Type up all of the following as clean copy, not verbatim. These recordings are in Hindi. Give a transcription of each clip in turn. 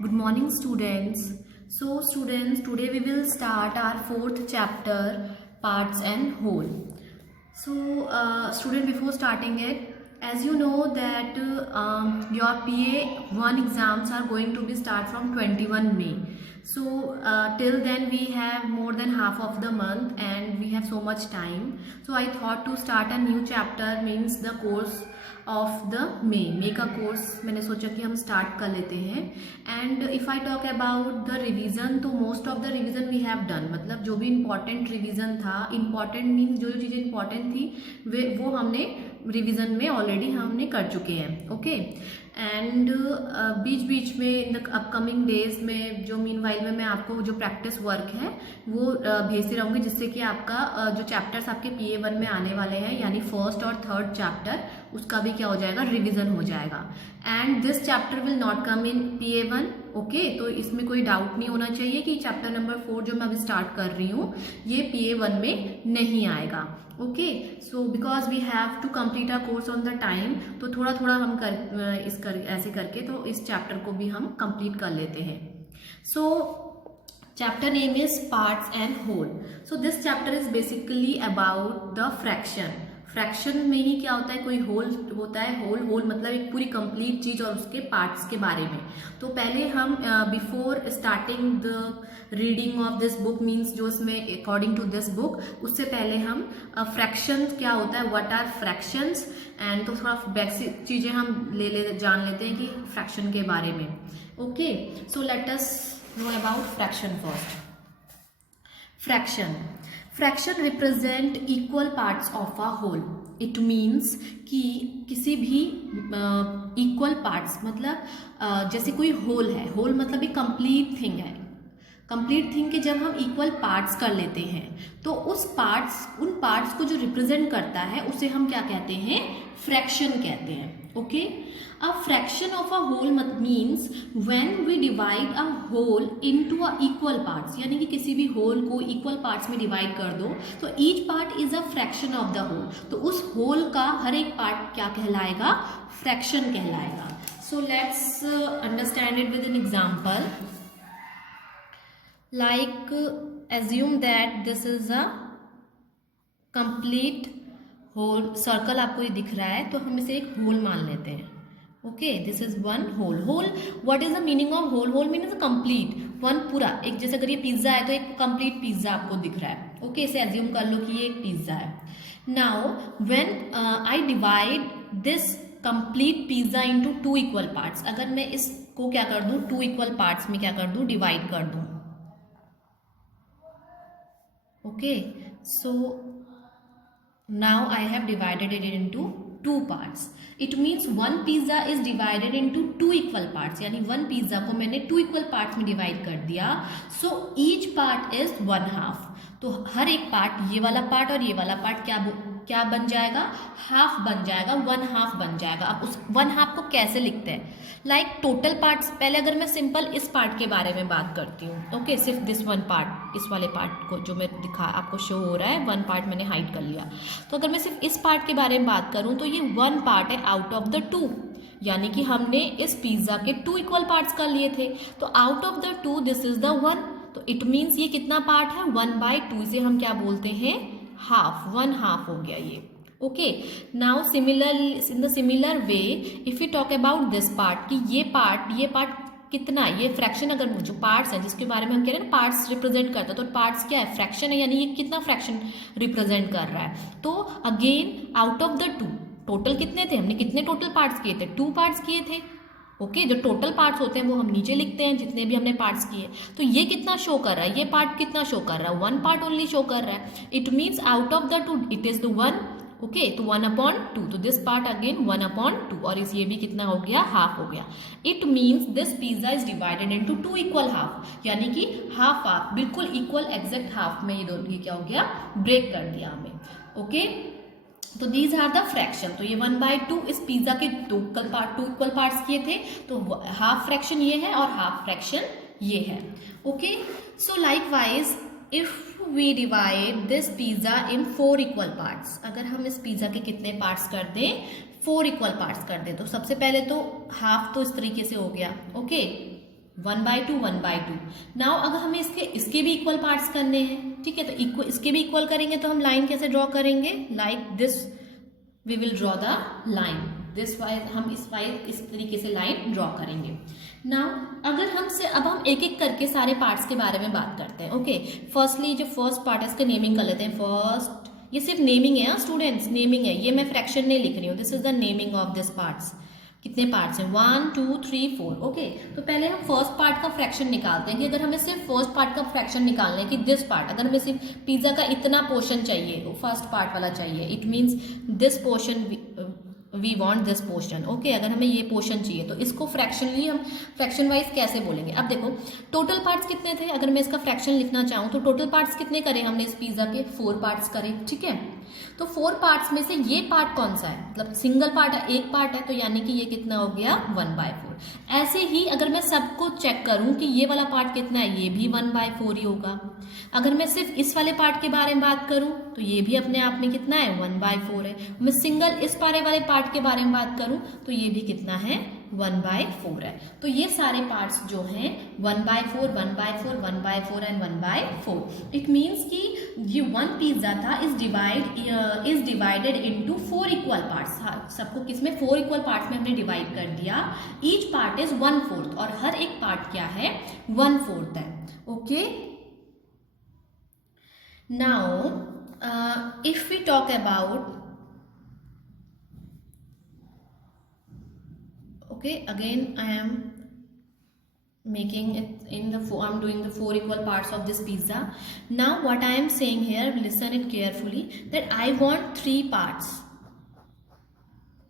Good morning, students. So, students, today we will start our fourth chapter, parts and whole. So, student, before starting it, as you know that your PA1 exams are going to be start from 21 May. So, till then we have more than half of the month and we have so much time. So, I thought to start a new chapter, means the course of the May का कोर्स मैंने सोचा कि हम स्टार्ट कर लेते हैं. And if I talk about the revision, तो most of the revision we have done. मतलब जो भी इम्पॉर्टेंट रिवीजन था, इम्पॉर्टेंट मीन्स जो जो चीज़ें इम्पॉर्टेंट थी वो हमने रिवीजन में ऑलरेडी हमने कर चुके हैं. ओके. एंड बीच बीच में इन द अपकमिंग डेज में जो मीन वाइल में मैं आपको जो प्रैक्टिस वर्क है वो भेजती रहूँगी, जिससे कि आपका जो चैप्टर्स आपके PA1 में आने वाले हैं यानी फर्स्ट और थर्ड चैप्टर, उसका भी क्या हो जाएगा, रिवीजन हो जाएगा. And this chapter will not come in PA1. Okay. तो इसमें कोई डाउट नहीं होना चाहिए कि चैप्टर नंबर 4 जो मैं अभी स्टार्ट कर रही हूँ ये PA1 में नहीं आएगा. Okay. So because we have to complete our course on the time, तो थोड़ा थोड़ा हम ऐसे करके तो इस चैप्टर को भी हम कंप्लीट कर लेते हैं. सो chapter name is parts and whole. So this chapter is basically about the fraction. Fraction में ही क्या होता है, कोई होल होता है. होल मतलब एक पूरी कंप्लीट चीज और उसके पार्ट्स के बारे में. तो पहले हम before starting the reading of this book, means जो इसमें अकॉर्डिंग टू दिस बुक, उससे पहले हम फ्रैक्शन क्या होता है, व्हाट आर फ्रैक्शंस, एंड तो थोड़ा बेसिक चीजें हम जान लेते हैं कि फ्रैक्शन के बारे में. Okay. So let us know about fraction first. Fraction represent equal parts of a whole. It means कि किसी भी equal parts, मतलब जैसे कोई whole है, whole मतलब एक complete thing है. कंप्लीट थिंग के जब हम इक्वल पार्ट्स कर लेते हैं तो उन पार्ट्स को जो रिप्रेजेंट करता है उसे हम क्या कहते हैं, फ्रैक्शन कहते हैं. Okay. A fraction of a whole means when we divide a whole into a equal parts, यानी कि किसी भी होल को इक्वल पार्ट्स में डिवाइड कर दो तो each part is a fraction of the whole. तो उस होल का हर एक पार्ट क्या कहलाएगा, फ्रैक्शन कहलाएगा. So let's understand it with an example. Like assume that this is a complete whole. Circle आपको ये दिख रहा है तो हम इसे एक होल मान लेते हैं. Okay. This is one whole. What is the meaning of whole means complete, one पूरा. एक जैसे अगर ये पिज्जा है तो एक कंप्लीट पिज्जा आपको दिख रहा है. ओके. इसे एज्यूम कर लो कि ये एक पिज्जा है. Now when I divide this complete pizza into 2 equal parts, अगर मैं इसको क्या कर दूं, 2 इक्वल पार्ट्स में क्या कर दूं, डिवाइड कर दूं. Okay, so now I have divided it into 2 parts. It means one pizza is divided into 2 equal parts. यानी one pizza को मैंने 2 equal parts में divide कर दिया. So each part is 1/2. तो हर एक पार्ट, ये वाला पार्ट और ये वाला पार्ट क्या बन जाएगा, हाफ बन जाएगा, 1/2 बन जाएगा. अब उस 1/2 को कैसे लिखते हैं, लाइक टोटल पार्ट्स. पहले अगर मैं सिंपल इस पार्ट के बारे में बात करती हूँ. ओके. सिर्फ दिस वन पार्ट, इस वाले पार्ट को जो मैं आपको शो हो रहा है, वन पार्ट मैंने हाइड कर लिया. तो अगर मैं सिर्फ इस पार्ट के बारे में बात करूँ तो ये 1 पार्ट है आउट ऑफ द 2, यानी कि हमने इस पिज्जा के 2 इक्वल पार्ट्स कर लिए थे. तो out of the 2 this is the 1. तो इट मीन्स ये कितना पार्ट है, 1/2. इसे हम क्या बोलते हैं, हाफ. 1/2 हो गया ये. Okay. Now in the similar way if you talk about this part, कि ये पार्ट कितना, ये फ्रैक्शन, अगर जो पार्ट्स हैं जिसके बारे में हम कह रहे हैं ना पार्ट्स रिप्रेजेंट करता है, तो पार्ट्स क्या है, फ्रैक्शन है, यानी ये कितना फ्रैक्शन रिप्रेजेंट कर रहा है. तो again out of the 2, total कितने थे, हमने कितने टोटल पार्ट्स किए थे, 2 पार्ट्स किए थे. ओके. जो टोटल पार्ट्स होते हैं वो हम नीचे लिखते हैं, जितने भी हमने पार्ट्स किए. तो ये कितना शो कर रहा है, ये पार्ट कितना शो कर रहा है, 1 पार्ट ओनली शो कर रहा है. It means out of the 2 it is the 1. Okay. तो 1/2. तो दिस पार्ट अगेन 1/2 और ये भी कितना हो गया, हाफ हो गया. It means this pizza is divided into 2 equal half, यानी कि हाफ बिल्कुल इक्वल एग्जैक्ट हाफ में ये क्या हो गया, ब्रेक कर दिया हमें. ओके. तो दीज आर द फ्रैक्शन. तो ये 1/2 इस पिज्जा के 2 इक्वल पार्ट्स किए थे, तो हाफ फ्रैक्शन ये है और हाफ फ्रैक्शन ये है. Okay. So likewise if we divide this pizza in 4 equal parts, अगर हम इस पिज्जा के कितने पार्ट्स कर दें, 4 इक्वल पार्ट्स कर दें, तो सबसे पहले तो हाफ तो इस तरीके से हो गया. ओके. 1/2 1/2। नाउ अगर हमें इसके भी इक्वल पार्ट्स करने हैं, ठीक है, तो इसके भी इक्वल करेंगे तो हम लाइन कैसे ड्रॉ करेंगे, like this we will draw the line this wise, हम इस तरीके से लाइन ड्रॉ करेंगे। नाउ अगर अब हम एक एक करके सारे पार्ट्स के बारे में बात करते हैं। ओके, फर्स्टली जो फर्स्ट पार्ट है इसका नेमिंग कर लेते हैं। फर्स्ट, ये सिर्फ नेमिंग है स्टूडेंट्स, नेमिंग है, ये मैं फ्रैक्शन नहीं लिख रही हूँ। This is the naming of this parts. कितने पार्ट्स हैं, 1 2 3 4। ओके, तो पहले हम फर्स्ट पार्ट का फ्रैक्शन निकालते हैं कि अगर हमें सिर्फ फर्स्ट पार्ट का फ्रैक्शन निकालना है कि दिस पार्ट, अगर हमें सिर्फ पिज्जा का इतना पोर्शन चाहिए, वो फर्स्ट पार्ट वाला चाहिए, it means this portion we want this portion. Okay, अगर हमें ये पोर्शन चाहिए तो इसको फ्रैक्शनली हम फ्रैक्शन वाइज कैसे बोलेंगे। अब देखो टोटल पार्ट्स कितने थे, अगर मैं इसका फ्रैक्शन लिखना चाहूँ तो टोटल पार्ट्स कितने करे हमने इस पिज्जा के, 4 पार्ट्स करे, ठीक है। तो 4 पार्ट्स में से ये पार्ट कौन सा है, मतलब सिंगल पार्ट है, एक पार्ट है, तो यानी कि ये कितना हो गया 1/4। ऐसे ही अगर मैं सबको चेक करूं कि ये वाला पार्ट कितना है, ये भी 1/4 ही होगा। अगर मैं सिर्फ इस वाले पार्ट के बारे में बात करूं तो ये भी अपने आप में कितना है 1/4 है। मैं सिंगल इस वाले पार्ट के बारे में बात करूं तो ये भी कितना है 1/4 है। तो ये सारे पार्ट्स जो हैं 1/4 1/4 1/4 एंड 1/4। इट मीन्स कि ये वन पिज्जा था is divided into 4 equal parts. सबको किसमें 4 इक्वल पार्ट्स में हमने डिवाइड कर दिया। ईच पार्ट इज 1/4 और हर एक पार्ट क्या है 1/4 है। Okay, now if we talk about, okay, again I am making it in the I'm doing the 4 equal parts of this pizza. Now what I am saying here, listen it carefully, that I want 3 parts.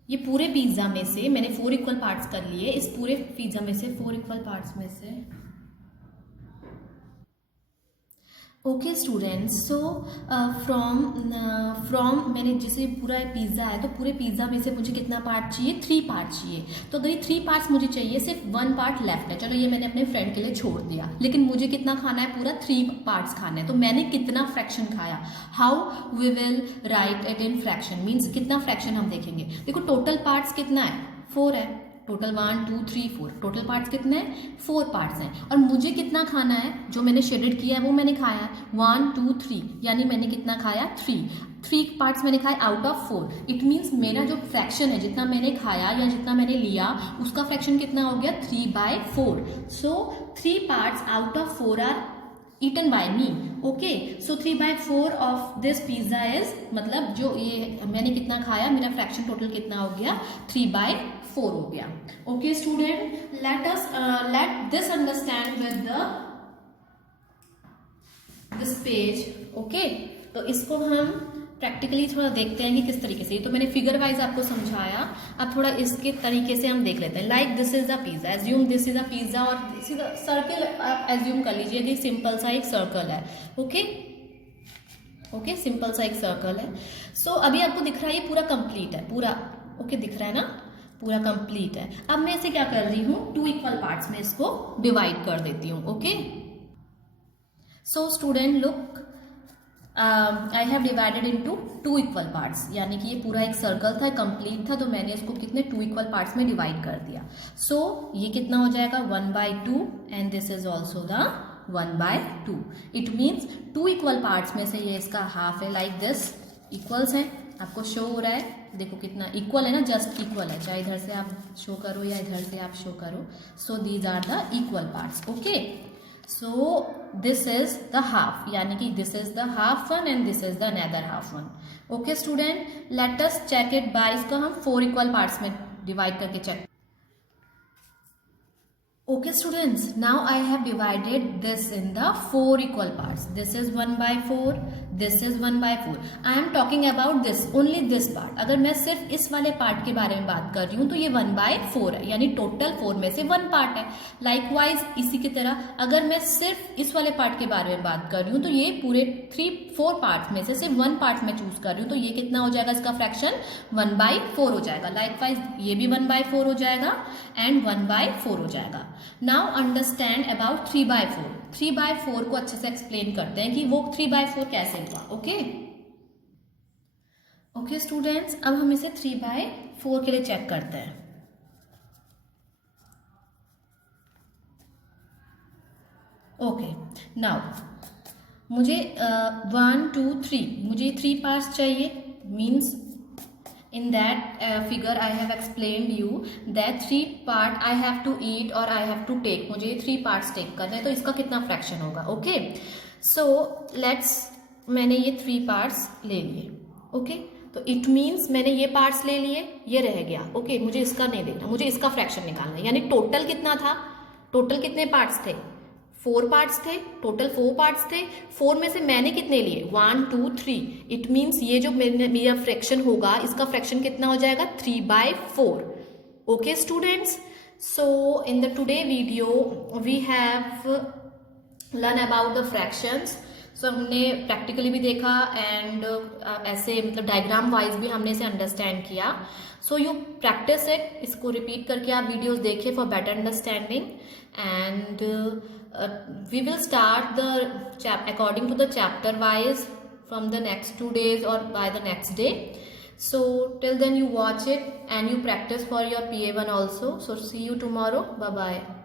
ये पूरे पिज्जा में से मैंने 4 इक्वल पार्ट्स कर लिए, इस पूरे पिज्जा में से 4 इक्वल पार्ट्स में से। ओके स्टूडेंट्स, सो फ्रॉम मैंने जैसे पूरा पिज़्ज़ा है तो पूरे पिज़्ज़ा में से मुझे कितना पार्ट चाहिए, 3 पार्ट चाहिए। तो अगर ये 3 पार्ट्स मुझे चाहिए, सिर्फ 1 पार्ट लेफ्ट है, चलो ये मैंने अपने फ्रेंड के लिए छोड़ दिया, लेकिन मुझे कितना खाना है, पूरा 3 पार्ट्स खाना है। तो मैंने कितना फ्रैक्शन खाया, how we will write it in fraction, means कितना फ्रैक्शन हम देखेंगे। देखो टोटल पार्ट्स कितना है, 4 है, टोटल 1 2 3 4, टोटल पार्ट्स कितने हैं, 4 पार्ट्स हैं। और मुझे कितना खाना है, जो मैंने शेडेड किया है वो मैंने खाया है 1 2 3, यानी मैंने कितना खाया 3 पार्ट्स मैंने खाए आउट ऑफ 4। इट मीन्स मेरा जो फ्रैक्शन है, जितना मैंने खाया या जितना मैंने लिया, उसका फ्रैक्शन कितना हो गया 3/4। So 3 parts out of 4 are eaten by me. Okay, so 3/4 of this pizza is, मतलब जो ये मैंने कितना खाया, मेरा फ्रैक्शन टोटल कितना हो गया 3/4 हो गया। Okay student, let this understand with this page. Okay, तो इसको हम प्रैक्टिकली थोड़ा देखते हैं कि किस तरीके से, तो मैंने फिगर वाइज आपको समझाया, अब थोड़ा इसके तरीके से हम देख लेते हैं। Like this is a pizza, assume this is a pizza और दिस इज अ सर्कल, आप एज्यूम कर लीजिए कि सिंपल सा एक सर्कल है। ओके, सिंपल सा एक सर्कल है। सो अभी आपको दिख रहा है ये पूरा कंप्लीट है, पूरा ओके दिख रहा है ना, पूरा कंप्लीट है। अब मैं इसे क्या कर रही हूँ, 2 इक्वल पार्ट्स में इसको डिवाइड कर देती हूँ। Okay, so student look, I have divided into 2 equal parts, यानी कि ये पूरा एक सर्कल था, कंप्लीट था, तो मैंने इसको कितने 2 इक्वल पार्ट्स में डिवाइड कर दिया। सो ये कितना हो जाएगा 1/2 and this is also the 1/2। It means 2 equal parts में से ये इसका हाफ है, लाइक दिस इक्वल्स है, आपको शो हो रहा है, देखो कितना इक्वल है ना, जस्ट इक्वल है, चाहे इधर से आप शो करो या इधर से आप शो करो। So these are the equal parts. Okay, so this is the half, यानी कि this is the half one and this is the another half one. Okay student, let us check it by, इसको हम 4 इक्वल पार्ट्स में डिवाइड करके check. Okay students, now I have divided this in the 4 equal parts. This is 1/4, this is 1/4. I am talking about this, only this part. अगर मैं सिर्फ इस वाले पार्ट के बारे में बात कर रही हूँ तो ये 1/4 है, यानी टोटल 4 में से 1 पार्ट है। लाइकवाइज इसी की तरह अगर मैं सिर्फ इस वाले पार्ट के बारे में बात कर रही हूँ तो ये पूरे 4 पार्ट में से सिर्फ 1 पार्ट में चूज कर रही हूँ, तो ये कितना हो जाएगा, इसका फ्रैक्शन 1/4 हो जाएगा। लाइकवाइज ये भी 1/4 हो जाएगा एंड 1/4 हो जाएगा। Now understand about 3/4। 3/4 को अच्छे से एक्सप्लेन करते हैं कि वो 3/4 कैसे हुआ। ओके स्टूडेंट्स, अब हम इसे 3/4 के लिए चेक करते हैं। ओके, नाउ मुझे 1 2 3 मुझे 3 पार्ट्स चाहिए. Means in that figure I have explained you that 3 part I have to eat or I have to take. मुझे 3 parts take करने हैं, तो इसका कितना फ्रैक्शन होगा. ओके, सो लेट्स, मैंने ये 3 parts ले लिए. ओके, तो इट मीन्स मैंने ये पार्ट्स ले लिए, ये रह गया. ओके, मुझे इसका नहीं देखना, मुझे इसका फ्रैक्शन निकालना है. यानी टोटल कितना था, टोटल कितने पार्ट्स थे, 4 पार्ट्स थे, टोटल 4 पार्ट्स थे. 4 में से मैंने कितने लिए, 1 2 3. इट मीन्स ये जो मेरा फ्रैक्शन होगा, इसका फ्रैक्शन कितना हो जाएगा, 3/4. Okay students, so in the today video we have learn about the fractions. सो हमने प्रैक्टिकली भी देखा एंड ऐसे मतलब डायग्राम वाइज भी हमने इसे अंडरस्टैंड किया. सो यू प्रैक्टिस इट, इसको रिपीट करके आप वीडियोस देखिए for better understanding. And we will start the according to the chapter wise from the next 2 days or by the next day. So till then you watch it and you practice for your PA1 also. So see you tomorrow. Bye bye.